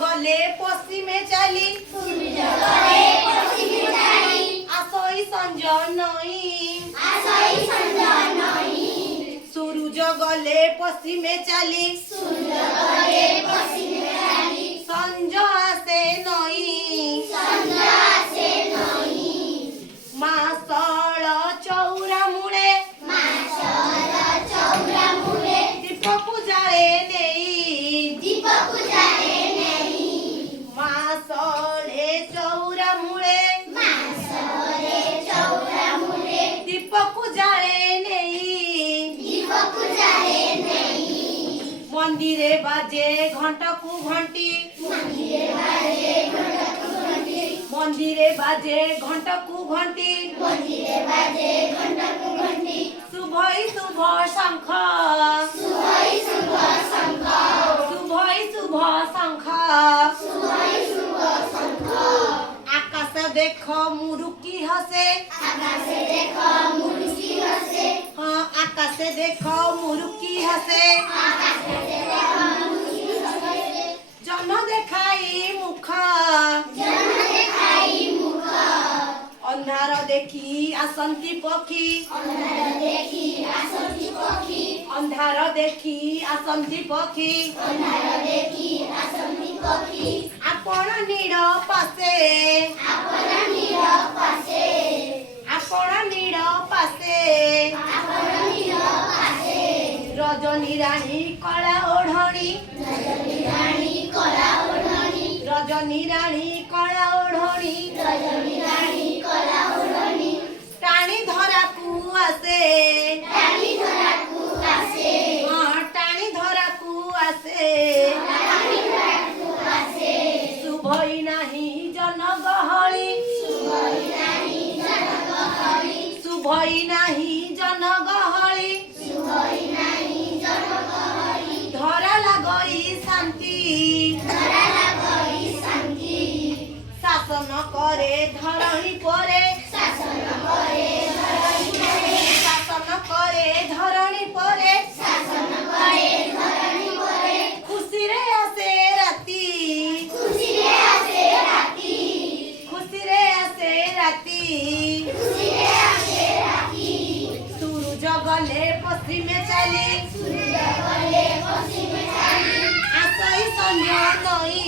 गले पश्चिमे चली आसई संज नई सूरज गले पश्चिमे चली संज आसे नई मासल चौरा मुळे दीप पूजाळे नेई मासळे चौरा मुळे दीप पूजाळे नेई मंदिरे बाजे घंटकू घंटी मंदिरे बाजे घंटकू घंटी शुभई शुभ शंख शुभई शुभ शंख आकाश देख मुरुकी हसे हाँ आकाश देख मुरुकी हसे जन देखाई मुख अंधार देखी आसंती पक्षी अंधार देखी आसंती पक्षी आपण नीड़ पासे रजनी रानी कला ओढ़णी रजनी रानी कला ओढ़णी टाणी धरा कु आसे हाँ टाणी धरा कु आसे शुभई नाही जन गहली शुभई नाही जन गहली धरा लगई शांति शासन करे धरणी परे शासन करे धरणी परे खुशी रे आसे राती खुशी रे आसे राती सूरज गले पश्चिमे चली आसई संज नई